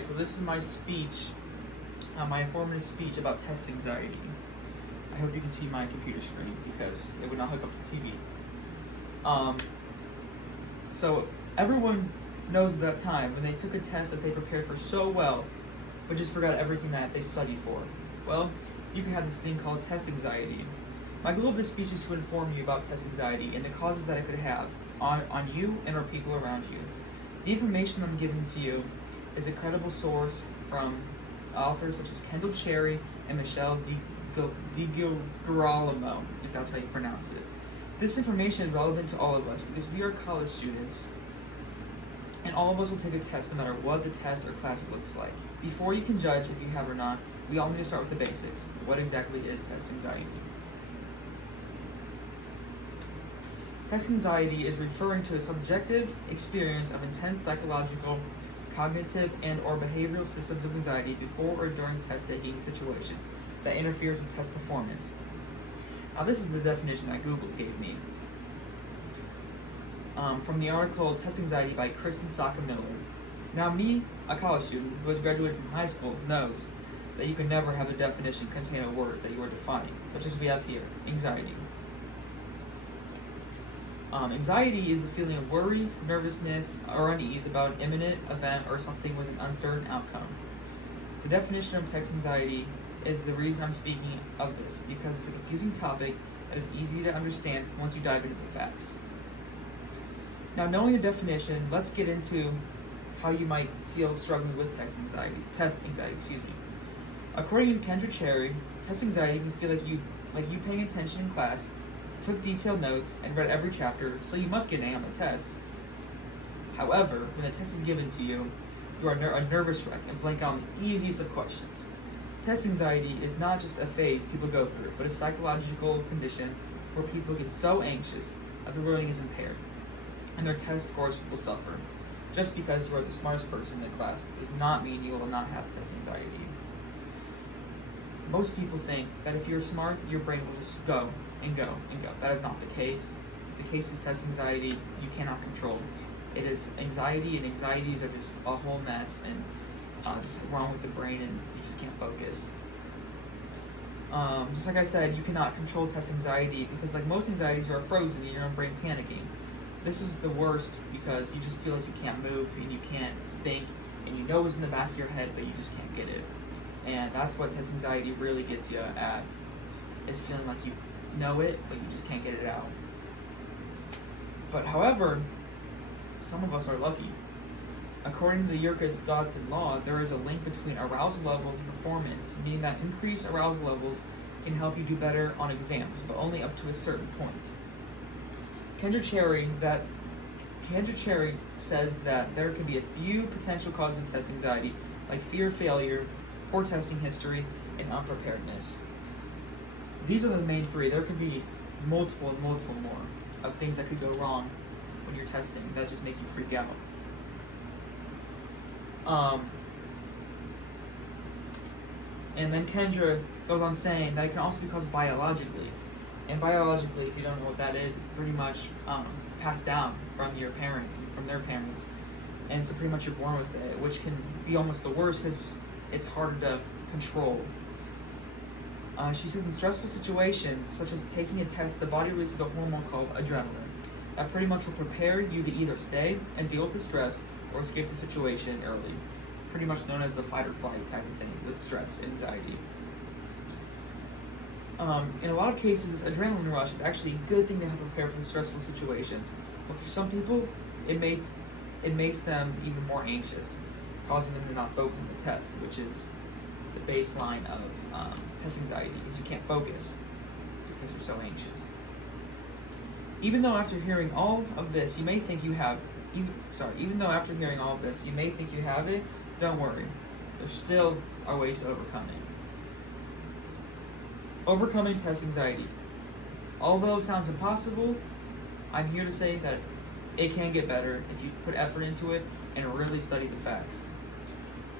So this is my speech, my informative speech about test anxiety. I hope you can see my computer screen because it would not hook up to TV. So everyone knows that time when they took a test that they prepared for so well, but just forgot everything that they studied for. Well, you can have this thing called test anxiety. My goal of this speech is to inform you about test anxiety and the causes that it could have on you and or people around you. The information I'm giving to you is a credible source from authors such as Kendall Cherry and Michelle DiGirolamo, if that's how you pronounce it. This information is relevant to all of us because we are college students, and all of us will take a test no matter what the test or class looks like. Before you can judge if you have or not, we all need to start with the basics. What exactly is test anxiety? Test anxiety is referring to a subjective experience of intense psychological, cognitive, and or behavioral systems of anxiety before or during test-taking situations that interferes with test performance. Now this is the definition that Google gave me. From the article Test Anxiety by Kristen Saka-Miller. Now me, a college student who has graduated from high school, knows that you can never have a definition contain a word that you are defining, such as we have here, anxiety. Anxiety is the feeling of worry, nervousness, or unease about an imminent event or something with an uncertain outcome. The definition of test anxiety is the reason I'm speaking of this, because it's a confusing topic that is easy to understand once you dive into the facts. Now, knowing the definition, let's get into how you might feel struggling with test anxiety. According to Kendra Cherry, test anxiety can feel like you paying attention in class, took detailed notes, and read every chapter, so you must get an A on the test. However, when the test is given to you, you are a nervous wreck and blank out on the easiest of questions. Test anxiety is not just a phase people go through, but a psychological condition where people get so anxious that their learning is impaired, and their test scores will suffer. Just because you are the smartest person in the class does not mean you will not have test anxiety. Most people think that if you're smart, your brain will just go and go and go. That is not the case. The case is test anxiety you cannot control. It is anxiety, and anxieties are just a whole mess and just wrong with the brain, and you just can't focus. Just like I said, you cannot control test anxiety because, like most anxieties, you are frozen in your own brain panicking. This is the worst because you just feel like you can't move and you can't think, and you know it's in the back of your head, but you just can't get it. And that's what test anxiety really gets you at, is feeling like you know it, but you just can't get it out. But however, some of us are lucky. According to the Yerkes-Dodson law, there is a link between arousal levels and performance, meaning that increased arousal levels can help you do better on exams, but only up to a certain point. Kendra Cherry says that there can be a few potential causes of test anxiety, like fear of failure, poor testing history, and unpreparedness. These are the main three. There could be multiple more of things that could go wrong when you're testing that just make you freak out. And then Kendra goes on saying that it can also be caused biologically. And biologically, if you don't know what that is, it's pretty much passed down from your parents and from their parents. And so pretty much you're born with it, which can be almost the worst because it's harder to control. She says in stressful situations, such as taking a test, the body releases a hormone called adrenaline that pretty much will prepare you to either stay and deal with the stress or escape the situation early. Pretty much known as the fight or flight type of thing with stress, anxiety. In a lot of cases, this adrenaline rush is actually a good thing to have prepared for stressful situations. But for some people, it makes them even more anxious, causing them to not focus on the test, which is the baseline of test anxiety, is you can't focus because you're so anxious. Even though after hearing all of this, you may think you have, even though after hearing all of this, you may think you have it, don't worry. There still are ways to overcome it. Overcoming test anxiety. Although it sounds impossible, I'm here to say that it can get better if you put effort into it and really study the facts.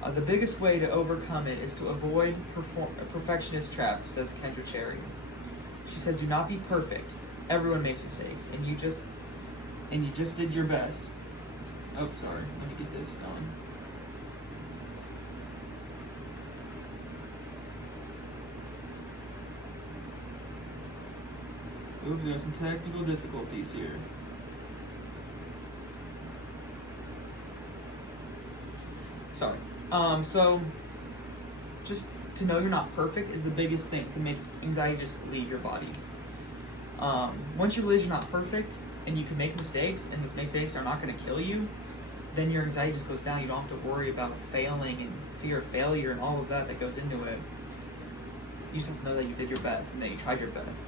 The biggest way to overcome it is to avoid a perfectionist trap, says Kendra Cherry. She says, do not be perfect. Everyone makes mistakes, and you just did your best. Oh, sorry. Let me get this Oops, there's some technical difficulties here. Sorry. So just to know you're not perfect is the biggest thing to make anxiety just leave your body. Once you realize you're not perfect and you can make mistakes and those mistakes are not going to kill you, then your anxiety just goes down. You don't have to worry about failing and fear of failure and all of that goes into it. You just have to know that you did your best and that you tried your best.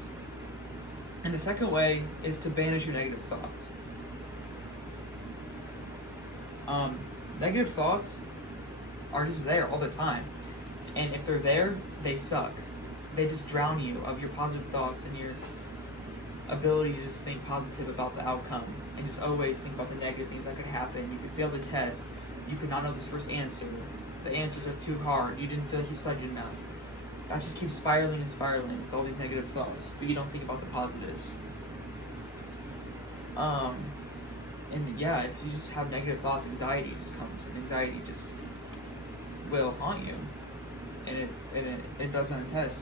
And the second way is to banish your negative thoughts. Negative thoughts are just there all the time. And if they're there, they suck. They just drown you of your positive thoughts and your ability to just think positive about the outcome and just always think about the negative things that could happen. You could fail the test. You could not know this first answer. The answers are too hard. You didn't feel like you studied enough. That just keeps spiraling and spiraling with all these negative thoughts, but you don't think about the positives. And yeah, if you just have negative thoughts, anxiety just comes, and anxiety just will haunt you, and it does on a test.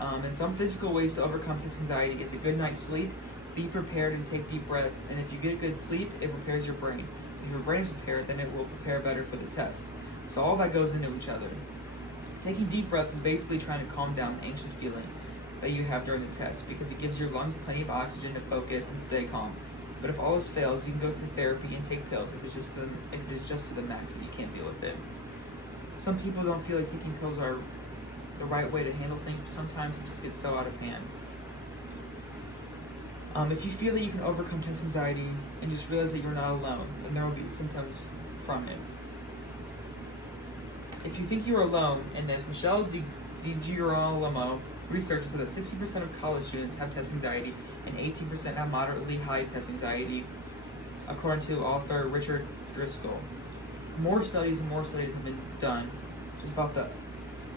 And some physical ways to overcome test anxiety is a good night's sleep. Be prepared and take deep breaths. And if you get good sleep, it prepares your brain. If your brain is prepared, then it will prepare better for the test. So all that goes into each other. Taking deep breaths is basically trying to calm down the anxious feeling that you have during the test because it gives your lungs plenty of oxygen to focus and stay calm. But if all else fails, you can go through therapy and take pills if it is just to the max and you can't deal with it. Some people don't feel like taking pills are the right way to handle things, but sometimes it just gets so out of hand. If you feel that you can overcome test anxiety and just realize that you're not alone, then there will be symptoms from it. If you think you're alone in this, Michelle DiGirolamo research said that 60% of college students have test anxiety and 18% have moderately high test anxiety, according to author Richard Driscoll. More studies have been done. Just about the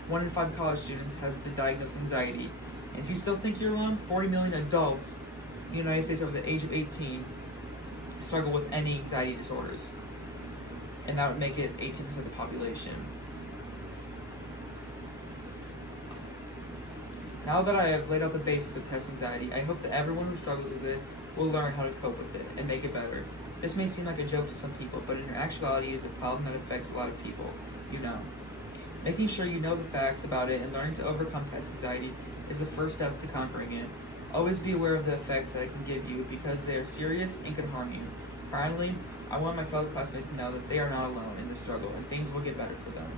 1 in 5 college students has been diagnosed with anxiety. And if you still think you're alone, 40 million adults in the United States over the age of 18 struggle with any anxiety disorders. And that would make it 18% of the population. Now that I have laid out the basics of test anxiety, I hope that everyone who struggles with it will learn how to cope with it and make it better. This may seem like a joke to some people, but in actuality it is a problem that affects a lot of people, you know. Making sure you know the facts about it and learning to overcome test anxiety is the first step to conquering it. Always be aware of the effects that it can give you because they are serious and can harm you. Finally, I want my fellow classmates to know that they are not alone in this struggle and things will get better for them.